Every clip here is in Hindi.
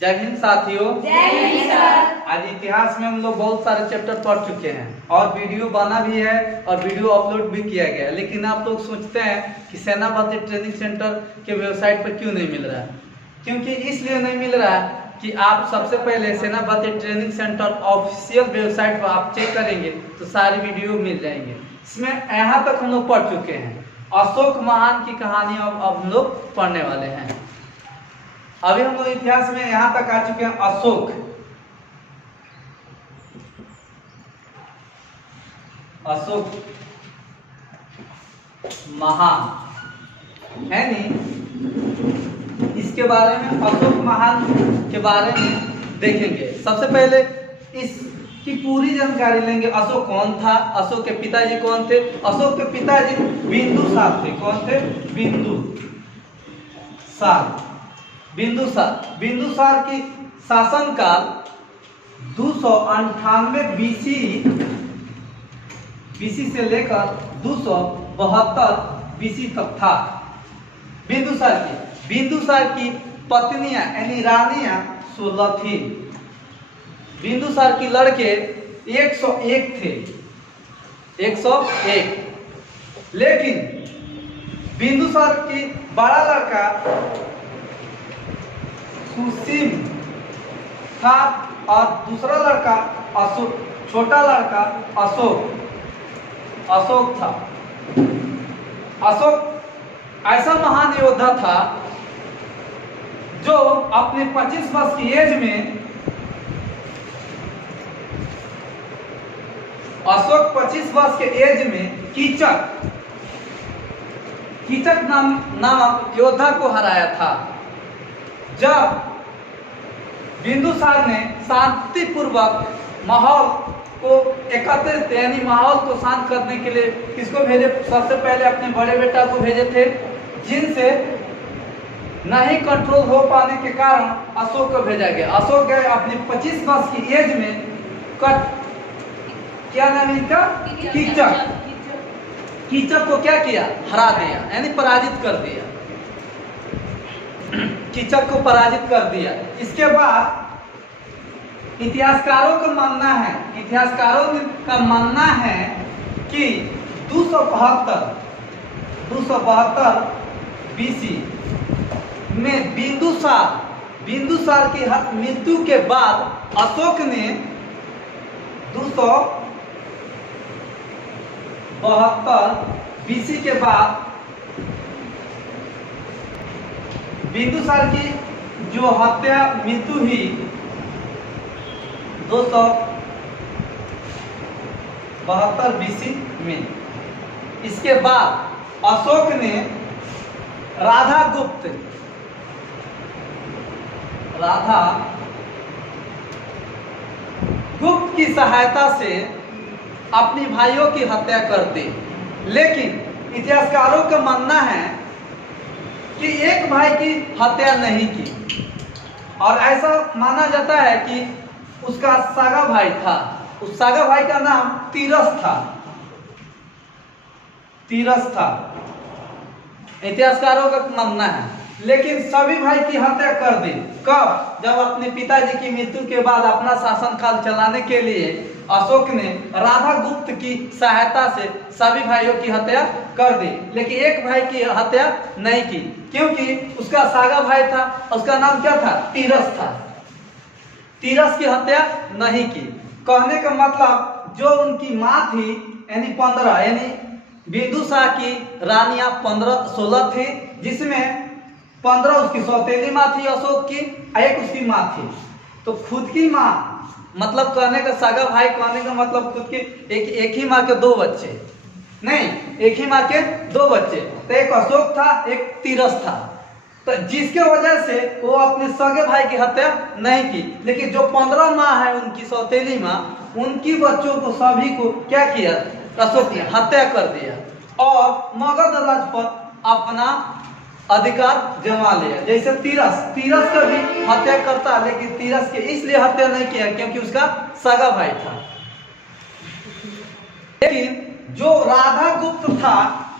जय हिंद साथियों। जय हिंद सर। आज इतिहास में हम लोग बहुत सारे चैप्टर पढ़ चुके हैं और वीडियो बना भी है और वीडियो अपलोड भी किया गया है। लेकिन आप लोग सोचते हैं कि सेना भर्ती ट्रेनिंग सेंटर के वेबसाइट पर क्यों नहीं मिल रहा है। क्योंकि इसलिए नहीं मिल रहा है कि आप सबसे पहले सेना भर्ती ट्रेनिंग सेंटर ऑफिशियल वेबसाइट पर आप चेक करेंगे तो सारी वीडियो मिल जाएंगे। इसमें यहाँ तक हम लोग पढ़ चुके हैं। अशोक महान की कहानी अब हम लोग पढ़ने वाले हैं। अभी हम लोग इतिहास में यहाँ तक आ चुके हैं। अशोक महान है नहीं, इसके बारे में अशोक महान के बारे में देखेंगे। सबसे पहले इसकी पूरी जानकारी लेंगे। अशोक कौन था, अशोक के पिताजी कौन थे। अशोक के पिताजी बिंदुसार थे। कौन थे? बिंदुसार की शासनकाल 298 बीसी से लेकर 272 बीसी तक था। बिंदुसार की पत्नियां यानी रानियां 16 थी। बिंदुसार की लड़के 101 थे। 101। लेकिन बिंदुसार की बड़ा लड़का सुसीम था और दूसरा लड़का अशोक, छोटा लड़का अशोक था। अशोक ऐसा महान योद्धा था जो अपने 25 वर्ष की एज में अशोक 25 वर्ष के एज में कीचक नामक योद्धा को हराया था। जब बिंदुसार ने शांतिपूर्वक माहौल को एकत्रित यानी माहौल को शांत करने के लिए किसको भेजे? सबसे पहले अपने बड़े बेटा को भेजे थे, जिनसे नहीं कंट्रोल हो पाने के कारण अशोक को भेजा गया। अशोक गए अपने 25 वर्ष की एज में क्या नाम इनका? कीचक को क्या किया? हरा दिया यानी पराजित कर दिया। कीचक को पराजित कर दिया। इसके बाद इतिहासकारों का मानना है कि 272 बीसी में बिंदुसार की मृत्यु के बाद अशोक ने 272 बीसी के बाद बिंदुसार की जो मृत्यु हुई 272 बीसी में। इसके बाद अशोक ने राधा गुप्त की सहायता से अपनी भाइयों की हत्या कर दी। लेकिन इतिहासकारों का मानना है कि एक भाई की हत्या नहीं की और ऐसा माना जाता है कि उसका सागा भाई था। उस सागा भाई का नाम तीरस था। इतिहासकारों का मानना है। लेकिन सभी भाई की हत्या कर दी। कब? जब अपने पिताजी की मृत्यु के बाद अपना शासनकाल चलाने के लिए अशोक ने राधा गुप्त की सहायता से सभी भाइयों की हत्या कर दी। लेकिन एक भाई की हत्या नहीं की, क्योंकि उसका सागा भाई था। उसका नाम क्या था? तीरस था। तीरस की हत्या नहीं की। कहने का मतलब जो उनकी माँ थी यानी 15 यानी बिंदुसार की रानियां 16 थी, जिसमें 15 उसकी सौतेली माँ थी अशोक की, एक उसकी माँ थी। तो खुद की माँ मतलब कहने का सागा भाई कहने का मतलब खुद की एक ही माँ के 2 बच्चे नहीं, एक ही माँ के 2 बच्चे। तो एक अशोक था, एक तीरस था। तो जिसके वजह से वो अपने सगे भाई की हत्या नहीं की। लेकिन जो 15 माँ है उनकी सौतेली माँ, उनकी बच्चों को सभी को क्या किया? अशोक ने हत्या कर दिया और मगध राज पर अपना अधिकार जमा लिया। जैसे तीरस का भी हत्या करता, लेकिन तीरस के इसलिए हत्या नहीं किया क्योंकि उसका सगा भाई था। लेकिन जो राधा गुप्त था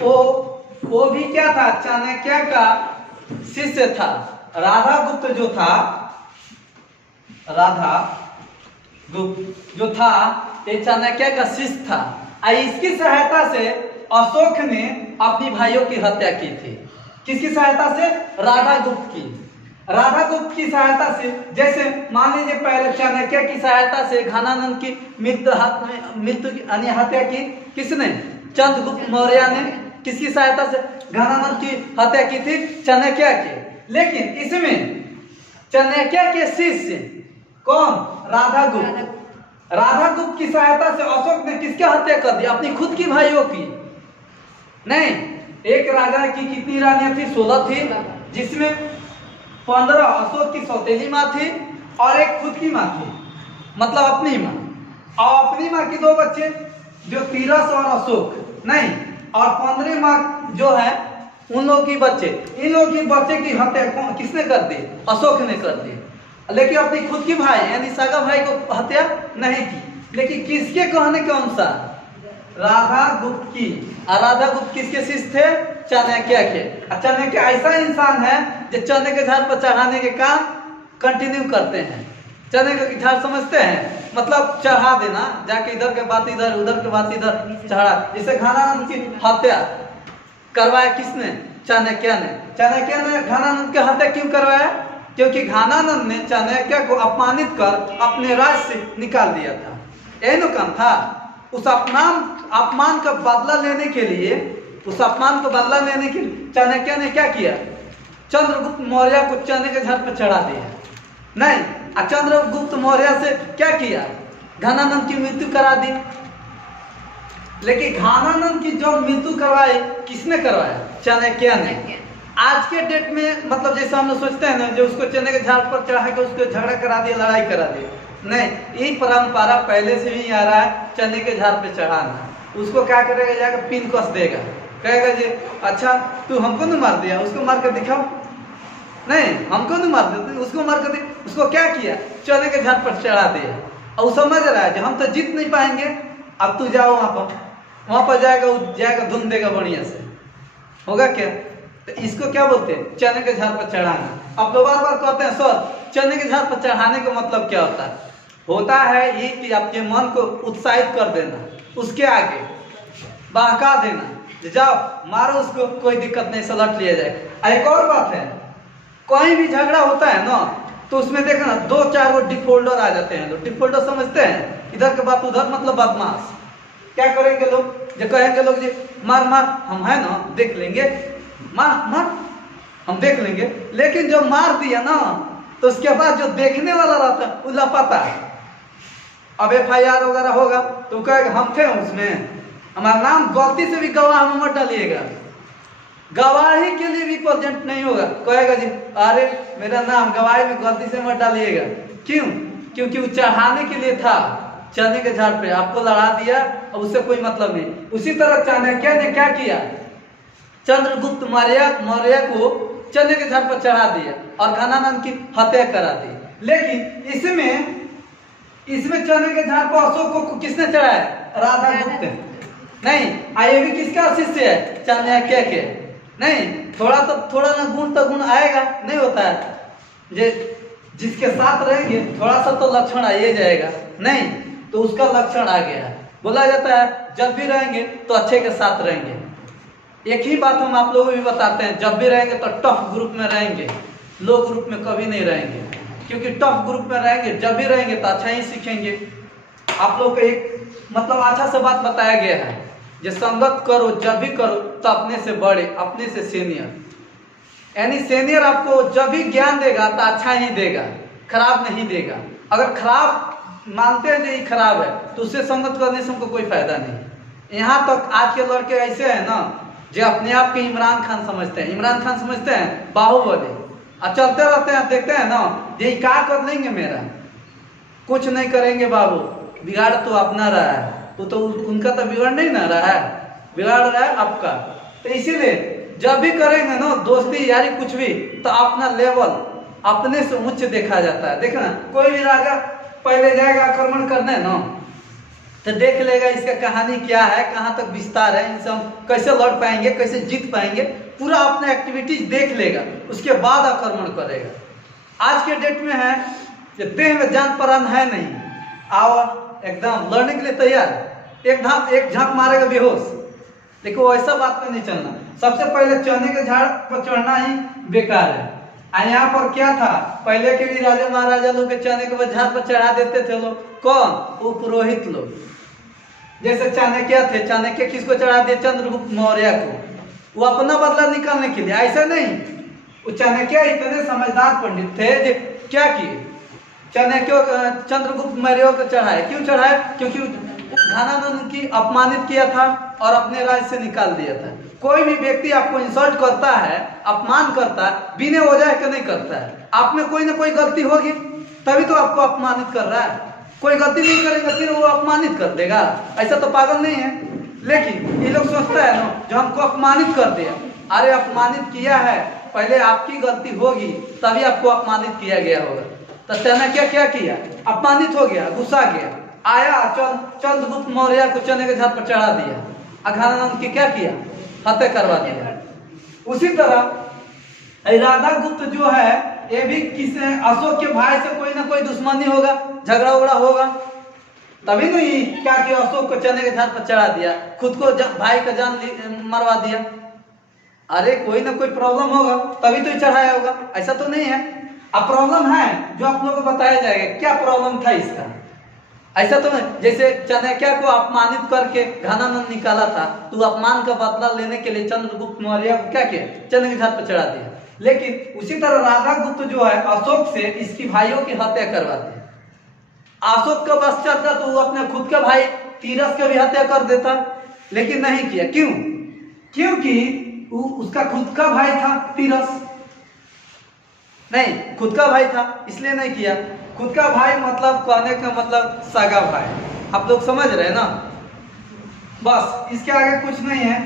वो भी क्या था? चाणक्य का शिष्य था। राधा गुप्त जो था राधा गुप्त जो था ये चाणक्य का शिष्य था। इसकी सहायता से अशोक ने अपनी भाइयों की हत्या की थी। किसकी सहायता से? राधा गुप्त की। राधा गुप्त की सहायता से, जैसे मान लीजिए पहले चाणक्य की सहायता से घनानंद की मृत्यु यानी हत्या की किसने? चंद्रगुप्त मौर्य ने। किसकी सहायता से? घनानंद की हत्या की थी चाणक्य के। लेकिन इसमें चाणक्य के शिष्य कौन? राधा गुप्त। राधा गुप्त की सहायता से अशोक ने किसकी हत्या कर दी? अपनी खुद की भाइयों की नहीं। एक राजा की कितनी रानियां थी? 16 थी, जिसमें 15 अशोक की सौतेली माँ थी और एक खुद की माँ थी, मतलब अपनी माँ। और अपनी माँ की 2 बच्चे जो तीरस और अशोक नहीं, और 15 माँ जो है उन लोगों की बच्चे। इन लोगों की बच्चे की हत्या किसने कर दी? अशोक ने कर दी। लेकिन अपनी खुद की भाई यानी सगा भाई को हत्या नहीं की। लेकिन किसके कहने के अनुसार? राधा गुप्त की। राधा गुप्त किसके शिष्य थे? चाणक्य के। चाणक्य ऐसा इंसान है जो चने के झाड़ पर चढ़ाने के काम कंटिन्यू करते हैं। चने के झाड़ समझते हैं, मतलब चढ़ा देना, जाके इधर के बात इधर, उधर के बात इधर चढ़ा। जैसे घनानंद की हत्या करवाया किसने? चाणक्य ने। चाणक्य ने घनानंद की हत्या क्यों करवाया? क्योंकि घनानंद ने चाणक्य को अपमानित कर अपने राज्य से निकाल दिया था। यही नो काम था। उस अपमान का बदला लेने के लिए, उस अपमान को बदला लेने के लिए चाणक्य ने क्या किया? चंद्रगुप्त मौर्य को चने के झाड़ पर चढ़ा दिया नहीं। चंद्रगुप्त मौर्य से क्या किया? घनानंद की मृत्यु करा दी। लेकिन घनानंद की जो मृत्यु करवाई किसने करवाया? चाणक्य ने। आज के डेट में मतलब जैसे हम लोग सोचते हैं ना, जो उसको चने के झाड़ पर चढ़ा के उसको झगड़ा करा दिया, लड़ाई करा दिया, नहीं। ये परंपरा पहले से ही आ रहा है, चने के झाड़ पे चढ़ाना। उसको क्या करेगा? जाकर पिन कस देगा, कहेगा जी अच्छा तू हमको नहीं मार दिया, उसको मार कर दिखाओ। नहीं, हमको नहीं मार दिया, उसको मार कर। उसको क्या किया? चने के झाड़ पर चढ़ा दिया। और वो समझ रहा है कि हम तो जीत नहीं पाएंगे, अब तू जाओ वहां पर जाएगा धुन देगा बढ़िया से, होगा क्या? तो इसको क्या बोलते हैं? चने के झाड़ पर चढ़ाना। अब लोग बार बार कहते हैं सर चने के झाड़ पर चढ़ाने का मतलब क्या होता है? होता है ये कि आपके मन को उत्साहित कर देना, उसके आगे बहका देना, जाओ मारो उसको, कोई दिक्कत नहीं, सलट लिया जाए। एक और बात है, कोई भी झगड़ा होता है ना तो उसमें देखना 2-4 वो डिफोल्डर आ जाते हैं। लोग डिफोल्डर समझते हैं? इधर के बात उधर, मतलब बदमाश। क्या करेंगे लोग? जो कहेंगे लोग जी मार मार, हम है ना देख लेंगे, मार मार हम देख लेंगे। लेकिन जब मार दिया ना तो उसके बाद जो देखने वाला रहता है वो लापता है। अब FIR वगैरह होगा तो कहेगा हम थे उसमें, हमारा नाम गलती से भी गवाह में मत डालिएगा, गवाही के लिए भी प्रेजेंट नहीं होगा। कहेगा जी अरे मेरा नाम गवाही में गलती से मत डालिएगा। क्यों? क्योंकि वो चढ़ाने के लिए था चने के झाड़ पे, आपको लड़ा दिया और उससे कोई मतलब नहीं। उसी तरह चाणक्य ने क्या किया? चंद्रगुप्त मौर्य को चने के झाड़ पर चढ़ा दिया और घनानंद की हत्या करा दी। लेकिन इसमें चने के झाड़ पर अशोक को किसने चढ़ाया? राधा गुप्त नहीं। ये भी किसका शिष्य है? चाणक्य के। नहीं, थोड़ा ना गुण तो गुण आएगा, नहीं होता है। जिसके साथ रहेंगे थोड़ा सा तो लक्षण आ ही जाएगा, नहीं तो उसका लक्षण आ गया। बोला जाता है जब भी रहेंगे तो अच्छे के साथ रहेंगे। एक ही बात हम आप लोगों को भी बताते हैं, जब भी रहेंगे तो टफ ग्रुप में रहेंगे, लो ग्रुप में कभी नहीं रहेंगे। क्योंकि टफ ग्रुप में रहेंगे, जब भी रहेंगे तो अच्छा ही सीखेंगे। आप लोग को एक मतलब अच्छा सा बात बताया गया है, जो संगत करो जब भी करो तो अपने से बड़े, अपने से सीनियर। यानी सीनियर आपको जब भी ज्ञान देगा तो अच्छा ही देगा, खराब नहीं देगा। अगर खराब मानते हैं जो ये खराब है तो उससे संगत करने से हमको कोई फायदा नहीं। यहाँ तक आज के लड़के ऐसे हैं ना जो अपने आप के इमरान खान समझते हैं। इमरान खान समझते हैं बाहुबली, और चलते रहते हैं, देखते हैं ना ये क्या कर लेंगे, मेरा कुछ नहीं करेंगे बाबू, बिगाड़ तो अपना रहा है, वो तो उनका तो बिगड़ नहीं ना रहा है, बिगाड़ रहा है आपका। तो इसीलिए जब भी करेंगे ना दोस्ती यारी कुछ भी, तो अपना लेवल अपने से उच्च देखा जाता है। देखना कोई भी राजा पहले जाएगा आक्रमण करने ना तो देख लेगा इसका कहानी क्या है, कहाँ तक विस्तार है, इनसे हम कैसे लड़ पाएंगे, कैसे जीत पाएंगे, पूरा अपने एक्टिविटीज देख लेगा, उसके बाद आक्रमण करेगा। आज के डेट में है कि देह में जान प्राण है नहीं, आओ एकदम लड़ने के लिए तैयार, एक झांक मारेगा बेहोश। देखो ऐसा बात पे नहीं चलना। सबसे पहले चने के झाड़ पर चढ़ना ही बेकार है। यहाँ पर क्या था, पहले के भी राजा महाराजा लोग के चने के झाड़ पर चढ़ा देते थे लोग, कौन, वो पुरोहित लोग। जैसे चाणक्य थे, चाणक्य किसको चढ़ा दिए, चंद्रगुप्त मौर्य को, वो अपना बदला निकालने के लिए। ऐसा नहीं, वो चाणक्य इतने समझदार पंडित थे जो क्या किए, चाणक्य चंद्रगुप्त मौर्य को चढ़ाए। क्यों चढ़ाए, क्योंकि घनानंद की अपमानित किया था और अपने राज्य से निकाल दिया था। कोई भी व्यक्ति आपको इंसल्ट करता है, अपमान करता है, बिना वजह के नहीं करता है। आप में कोई ना कोई गलती होगी तभी तो आपको अपमानित कर रहा है। कोई गलती नहीं करेगा फिर वो अपमानित कर देगा, ऐसा तो पागल नहीं है। लेकिन ये लोग सोचता है ना, जो हमको अपमानित कर दिया, अरे अपमानित किया है, पहले आपकी गलती होगी तभी आपको अपमानित किया गया होगा। तो चाणक्य क्या किया, अपमानित हो गया, गुस्सा गया, आया चंद्रगुप्त मौर्य को चने के झाड़ पर चढ़ा दिया, घनानंद की क्या किया, हत्या करवा दिया। उसी तरह राधा गुप्त जो है, ये भी किसी अशोक के भाई से कोई ना कोई दुश्मनी होगा, झगड़ा उगड़ा होगा, तभी नहीं क्या किया, अशोक को चने के झाड़ पर चढ़ा दिया, खुद को भाई का जान मरवा दिया। अरे कोई ना कोई प्रॉब्लम होगा तभी तो चढ़ाया होगा, ऐसा तो नहीं है। अब प्रॉब्लम है जो आप लोगों को बताया जाएगा, क्या प्रॉब्लम था इसका, ऐसा तो नहीं। जैसे चाणक्य को अपमानित करके घनानंद निकाला था, तो अपमान का बदला लेने के लिए चंद्रगुप्त मौर्य को क्या किया, चने के झाड़ पर चढ़ा दिया। लेकिन उसी तरह राधा गुप्त जो है, अशोक से इसकी भाइयों की हत्या करवा दी। अशोक का बस चलता तो वो अपने खुद के भाई तीरस की भी हत्या कर देता, लेकिन नहीं किया। क्यों, क्योंकि उसका खुद का भाई था तीरस, नहीं खुद का भाई था इसलिए नहीं किया। खुद का भाई मतलब कहने का मतलब सगा भाई, आप लोग समझ रहे हैं ना, बस इसके आगे कुछ नहीं है।